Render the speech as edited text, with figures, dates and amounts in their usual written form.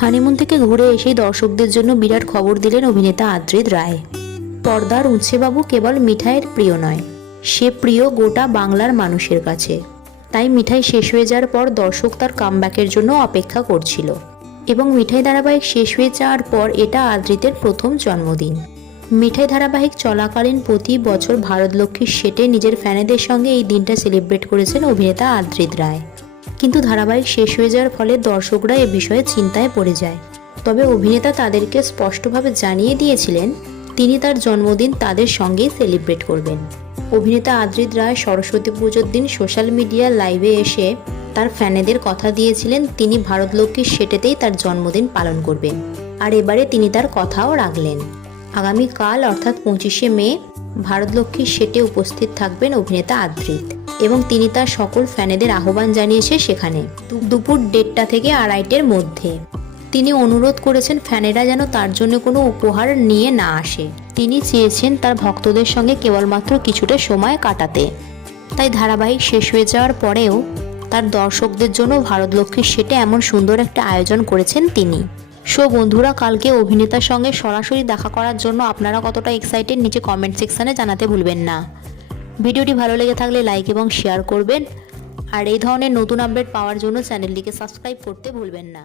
Honeymoon থেকে ঘুরে এসেই দর্শকদের জন্য বিরাট খবর দিলেন অভিনেতা আদ্রিত রায়। পর্দার উঁচেবাবু কেবল মিঠাইয়ের প্রিয় নয়, সে প্রিয় গোটা বাংলার মানুষের কাছে। তাই মিঠাই শেষ হয়ে যাওয়ার পর দর্শক তার কামব্যাকের জন্য অপেক্ষা করছিল। এবং মিঠাই ধারাবাহিক শেষ হয়ে যাওয়ার পর এটা আদ্রিতের প্রথম জন্মদিন। মিঠাই ধারাবাহিক চলাকালীন প্রতি বছর ভারতলক্ষ্মীর সেটে নিজের ফ্যানেদের সঙ্গে এই দিনটা সেলিব্রেট করেছেন অভিনেতা আদ্রিত রায়। কিন্তু ধারাবাহিক শেষ হয়ে যাওয়ার ফলে দর্শকরা এ বিষয়ে চিন্তায় পড়ে যায়। তবে অভিনেতা তাদেরকে স্পষ্টভাবে জানিয়ে দিয়েছিলেন তিনি তার জন্মদিন তাদের সঙ্গেই সেলিব্রেট করবেন। অভিনেতা আদ্রিত রায় সরস্বতী পুজোর দিন সোশ্যাল মিডিয়া লাইভে এসে তার ফ্যানেদের কথা দিয়েছিলেন তিনি ভারতলক্ষ্মীর সেটেতেই তার জন্মদিন পালন করবেন। আর এবারে তিনি তার কথাও রাখলেন। আগামীকাল অর্থাৎ 25শে মে ভারতলক্ষ্মীর সেটে উপস্থিত থাকবেন অভিনেতা আদ্রিত এবং তিনি তার সকল ফ্যানেদের আহ্বান জানিয়েছে সেখানে দুপুর 1:30টা থেকে 2:30টার মধ্যে। তিনি অনুরোধ করেছেন ফ্যানেরা যেন তার জন্য কোনো উপহার নিয়ে না আসে। তিনি চেয়েছেন তার ভক্তদের সঙ্গে কেবলমাত্র কিছুটা সময় কাটাতে। তাই ধারাবাহিক শেষ হয়ে যাওয়ার পরেও তার দর্শকদের জন্য ভারতলক্ষ্মীর সেটে এমন সুন্দর একটা আয়োজন করেছেন তিনি। সো বন্ধুরা, কালকে অভিনেতার সঙ্গে সরাসরি দেখা করার জন্য আপনারা কতটা এক্সাইটেড নিচে কমেন্ট সেকশানে জানাতে ভুলবেন না। ভিডিওটি ভালো লেগে থাকলে লাইক এবং শেয়ার করবেন। আর এই ধরনের নতুন আপডেট পাওয়ার জন্য চ্যানেলটিকে সাবস্ক্রাইব করতে ভুলবেন না।